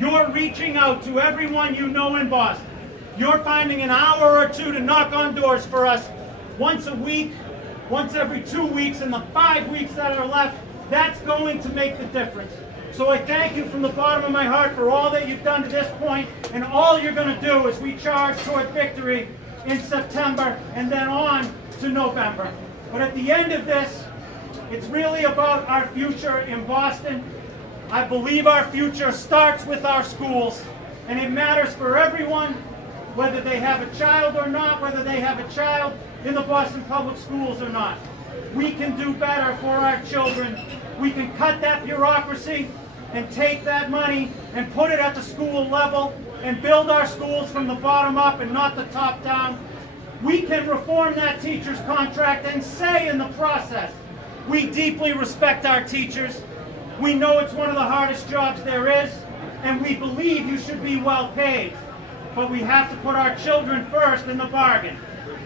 You're reaching out to everyone you know in Boston. You're finding an hour or two to knock on doors for us once a week, once every 2 weeks, and the 5 weeks that are left. That's going to make the difference. So I thank you from the bottom of my heart for all that you've done to this point, and all you're going to do as we charge toward victory in September and then on to November. But at the end of this, it's really about our future in Boston. I believe our future starts with our schools, and it matters for everyone, whether they have a child or not, whether they have a child in the Boston Public Schools or not. We can do better for our children. We can cut that bureaucracy and take that money and put it at the school level and build our schools from the bottom up and not the top down. We can reform that teacher's contract and say in the process, we deeply respect our teachers. We know it's one of the hardest jobs there is, and we believe you should be well paid. But we have to put our children first in the bargain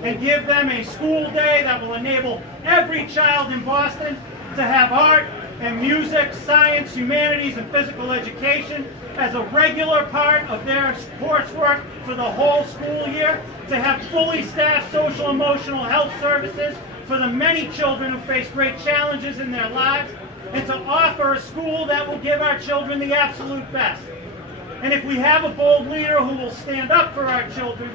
and give them a school day that will enable every child in Boston to have art and music, science, humanities, and physical education as a regular part of their coursework for the whole school year, to have fully staffed social emotional health services for the many children who face great challenges in their lives, and to offer a school that will give our children the absolute best. And if we have a bold leader who will stand up for our children,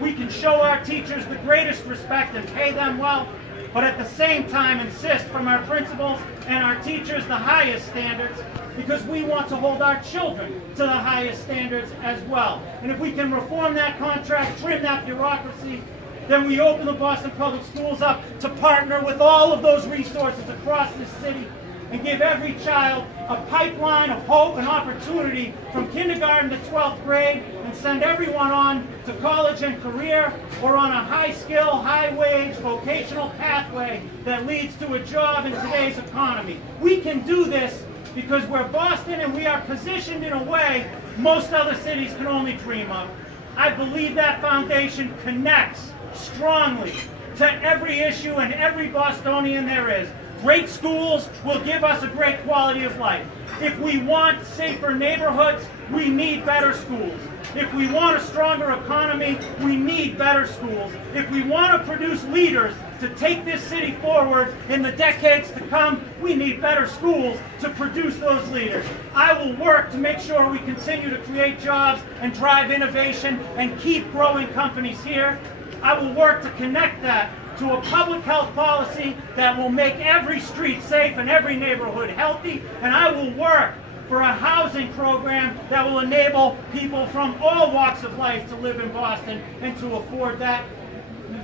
we can show our teachers the greatest respect and pay them well, but at the same time insist from our principals and our teachers the highest standards, because we want to hold our children to the highest standards as well. And if we can reform that contract, trim that bureaucracy, then we open the Boston Public Schools up to partner with all of those resources across this city and give every child a pipeline of hope and opportunity from kindergarten to 12th grade, and send everyone on to college and career, or on a high-skill, high-wage vocational pathway that leads to a job in today's economy. We can do this because we're Boston, and we are positioned in a way most other cities can only dream of. I believe that foundation connects strongly to every issue and every Bostonian there is. Great schools will give us a great quality of life. If we want safer neighborhoods, we need better schools. If we want a stronger economy, we need better schools. If we want to produce leaders to take this city forward in the decades to come, we need better schools to produce those leaders. I will work to make sure we continue to create jobs and drive innovation and keep growing companies here. I will work to connect that to a public health policy that will make every street safe and every neighborhood healthy, and I will work for a housing program that will enable people from all walks of life to live in Boston and to afford that.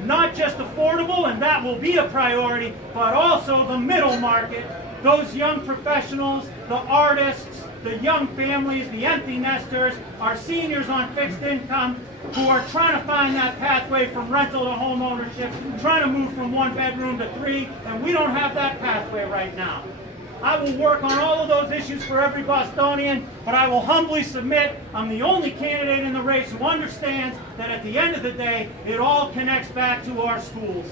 Not just affordable, and that will be a priority, but also the middle market, those young professionals, the artists, the young families, the empty nesters, our seniors on fixed income, who are trying to find that pathway from rental to home ownership, trying to move from 1 bedroom to 3, and we don't have that pathway right now. I will work on all of those issues for every Bostonian, but I will humbly submit I'm the only candidate in the race who understands that at the end of the day, it all connects back to our schools.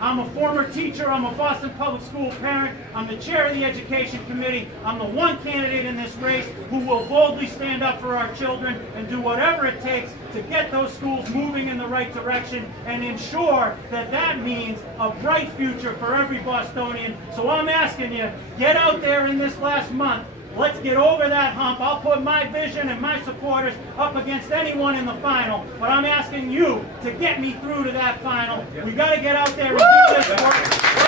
I'm a former teacher, I'm a Boston Public School parent, I'm the chair of the Education Committee, I'm the one candidate in this race who will boldly stand up for our children and do whatever it takes to get those schools moving in the right direction and ensure that that means a bright future for every Bostonian. So I'm asking you, get out there in this last month. Let's get over that hump. I'll put my vision and my supporters up against anyone in the final, but I'm asking you to get me through to that final. We got to get out there and do this work.